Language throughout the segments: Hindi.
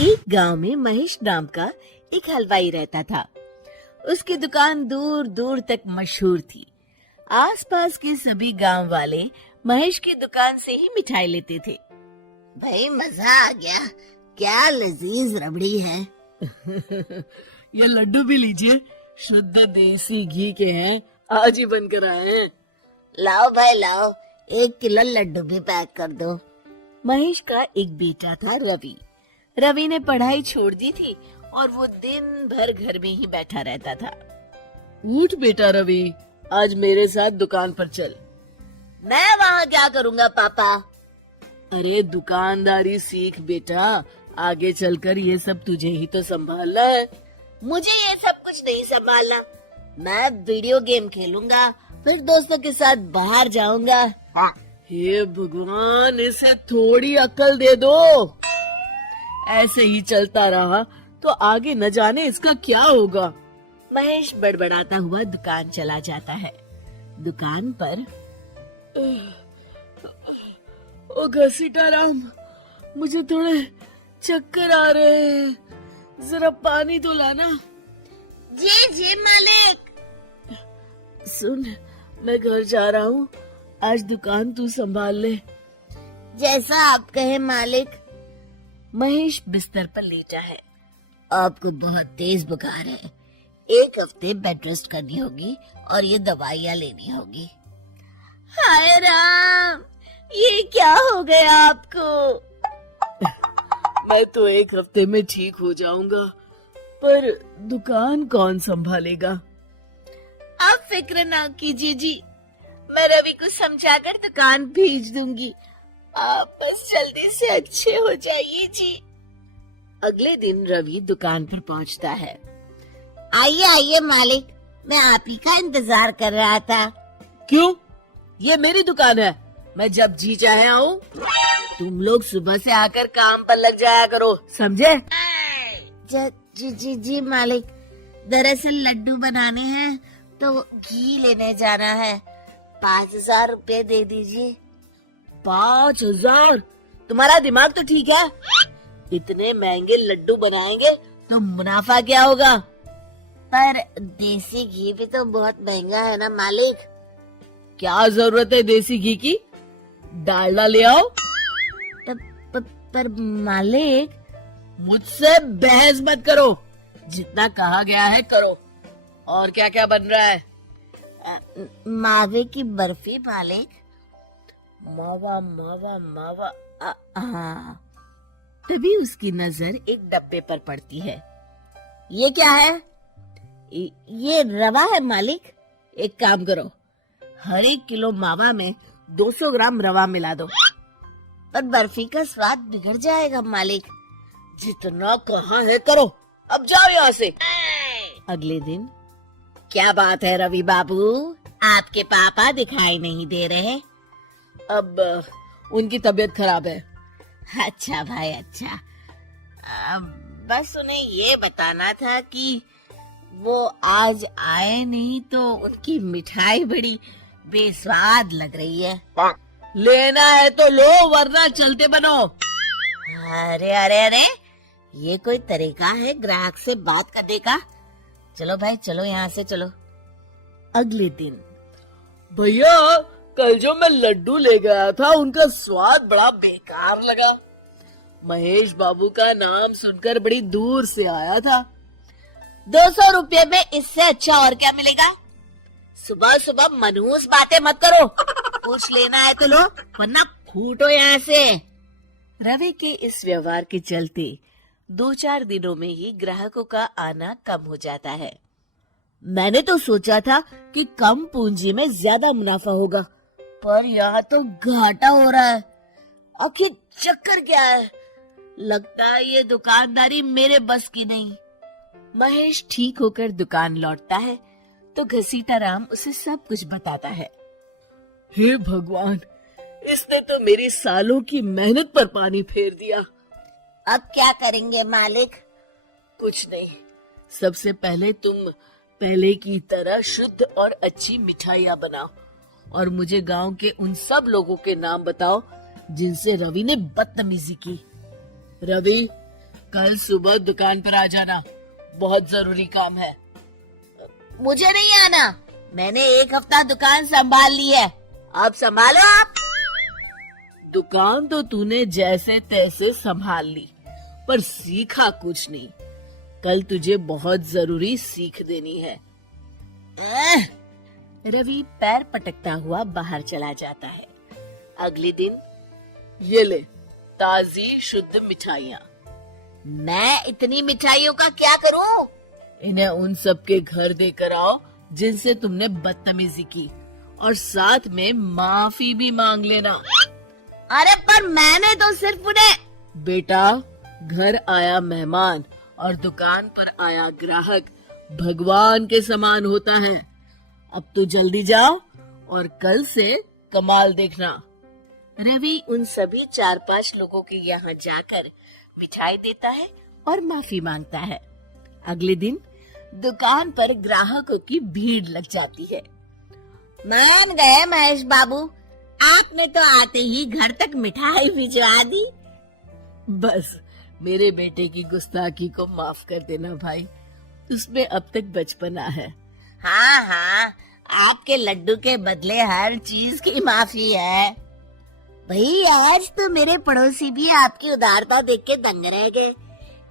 एक गांव में महेश नाम का एक हलवाई रहता था। उसकी दुकान दूर दूर तक मशहूर थी। आसपास के सभी गांव वाले महेश की दुकान से ही मिठाई लेते थे। भाई मजा आ गया, क्या लजीज रबड़ी है। ये लड्डू भी लीजिए, शुद्ध देसी घी के हैं, आज ही बनकर आए हैं। लाओ भाई लाओ, 1 किलो लड्डू भी पैक कर दो। महेश का एक बेटा था रवि। रवि ने पढ़ाई छोड़ दी थी और वो दिन भर घर में ही बैठा रहता था। उठ बेटा रवि, आज मेरे साथ दुकान पर चल। मैं वहाँ क्या करूँगा पापा? अरे दुकानदारी सीख बेटा, आगे चलकर ये सब तुझे ही तो संभालना है। मुझे ये सब कुछ नहीं संभालना। मैं वीडियो गेम खेलूंगा, फिर दोस्तों के साथ बाहर जाऊंगा। हे भगवान, इसे थोड़ी अकल दे दो। ऐसे ही चलता रहा तो आगे न जाने इसका क्या होगा। महेश बड़बड़ाता हुआ दुकान चला जाता है। दुकान पर ओ घसीटाराम, मुझे थोड़े चक्कर आ रहे हैं, जरा पानी तो लाना। जी मालिक। सुन, मैं घर जा रहा हूँ, आज दुकान तू संभाल ले। जैसा आप कहे मालिक। महेश बिस्तर पर लेटा है। आपको बहुत तेज बुखार है, 1 हफ्ते बेड रेस्ट करनी होगी और ये दवाइयाँ लेनी होगी। हाय राम, ये क्या हो गया आपको? मैं तो 1 हफ्ते में ठीक हो जाऊंगा, पर दुकान कौन संभालेगा? आप फिक्र ना कीजिए जी, मैं रवि को समझाकर दुकान भेज दूंगी। आप बस जल्दी से अच्छे हो जाइए जी। अगले दिन रवि दुकान पर पहुंचता है। आइए आइए मालिक, मैं आप ही का इंतजार कर रहा था। क्यों? ये मेरी दुकान है, मैं जब जी चाहे आऊं। तुम लोग सुबह से आकर काम पर लग जाया करो, समझे? जी मालिक, दरअसल लड्डू बनाने हैं तो घी लेने जाना है, 5,000 रुपए दे दीजिए। 5,000? तुम्हारा दिमाग तो ठीक है? इतने महंगे लड्डू बनाएंगे तो मुनाफा क्या होगा? पर देसी घी भी तो बहुत महंगा है ना मालिक। क्या जरूरत है देसी घी की? डालडा ले आओ। पर मालिक। मुझसे बहस मत करो, जितना कहा गया है करो। और क्या क्या बन रहा है? मावे की बर्फी मालिक। मावा मावा मावा। हाँ। तभी उसकी नजर एक डब्बे पर पड़ती है। ये क्या है? ये रवा है मालिक। एक काम करो, हर 1 किलो मावा में 200 ग्राम रवा मिला दो। पर बर्फी का स्वाद बिगड़ जाएगा मालिक। जितना कहा है करो, अब जाओ यहाँ से। अगले दिन। क्या बात है रवि बाबू, आपके पापा दिखाई नहीं दे रहे? अब उनकी तबीयत खराब है। अच्छा भाई अच्छा। बस उन्हें ये बताना था कि वो आज आए नहीं तो उनकी मिठाई बड़ी बेस्वाद लग रही है। लेना है तो लो, वरना चलते बनो। अरे, ये कोई तरीका है ग्राहक से बात करने का? चलो भाई चलो, यहाँ से चलो। अगले दिन। भैया, कल जो मैं लड्डू ले गया था उनका स्वाद बड़ा बेकार लगा। महेश बाबू का नाम सुनकर बड़ी दूर से आया था। 200 रुपये में इससे अच्छा और क्या मिलेगा? सुबह सुबह मनहूस बातें मत करो। कुछ लेना है तो लो, वरना फूटो यहाँ से। रवि के इस व्यवहार के चलते 2-4 दिनों में ही ग्राहकों का आना कम हो जाता है। मैंने तो सोचा था कि कम पूंजी में ज्यादा मुनाफा होगा, पर यहाँ तो घाटा हो रहा है। आखिर चक्कर क्या है? लगता है ये दुकानदारी मेरे बस की नहीं। महेश ठीक होकर दुकान लौटता है तो घसीटाराम उसे सब कुछ बताता है। हे भगवान, इसने तो मेरी सालों की मेहनत पर पानी फेर दिया। अब क्या करेंगे मालिक? कुछ नहीं, सबसे पहले तुम पहले की तरह शुद्ध और अच्छी मिठाइयाँ बनाओ और मुझे गांव के उन सब लोगों के नाम बताओ जिनसे रवि ने बदतमीजी की। रवि, कल सुबह दुकान पर आ जाना, बहुत जरूरी काम है। मुझे नहीं आना, मैंने 1 हफ्ता दुकान संभाल ली है, अब संभालो आप। दुकान तो तूने जैसे तैसे संभाल ली, पर सीखा कुछ नहीं। कल तुझे बहुत जरूरी सीख देनी है। रवि पैर पटकता हुआ बाहर चला जाता है। अगले दिन ये ले ताजी शुद्ध मिठाइयाँ। मैं इतनी मिठाइयों का क्या करूं? इन्हें उन सब के घर देकर आओ जिनसे तुमने बदतमीजी की, और साथ में माफी भी मांग लेना। अरे पर मैंने तो सिर्फ उन्हें। बेटा, घर आया मेहमान और दुकान पर आया ग्राहक भगवान के समान होता है। अब तो जल्दी जाओ और कल से कमाल देखना। रवि उन सभी 4-5 लोगों के यहाँ जाकर मिठाई देता है और माफी मांगता है। अगले दिन दुकान पर ग्राहकों की भीड़ लग जाती है। मान गए महेश बाबू, आपने तो आते ही घर तक मिठाई भिजवा दी। बस मेरे बेटे की गुस्ताखी को माफ कर देना भाई, उसमें अब तक बचपना है। हाँ हाँ, आपके लड्डू के बदले हर चीज की माफी है। भाई आज तो मेरे पड़ोसी भी आपकी उदारता देख के दंग रह गए।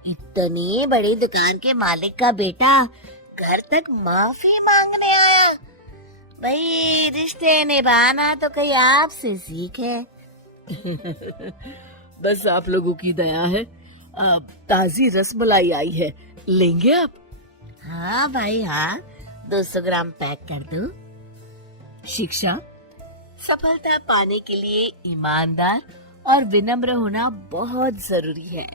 इतनी बड़ी दुकान के मालिक का बेटा घर तक माफी मांगने आया। भाई रिश्ते निभाना तो कहीं आपसे सीखे। बस आप लोगों की दया है। ताजी रसमलाई आई है, लेंगे आप? हाँ भाई हाँ, 200 ग्राम पैक कर दो। शिक्षा, सफलता पाने के लिए ईमानदार और विनम्र होना बहुत जरूरी है।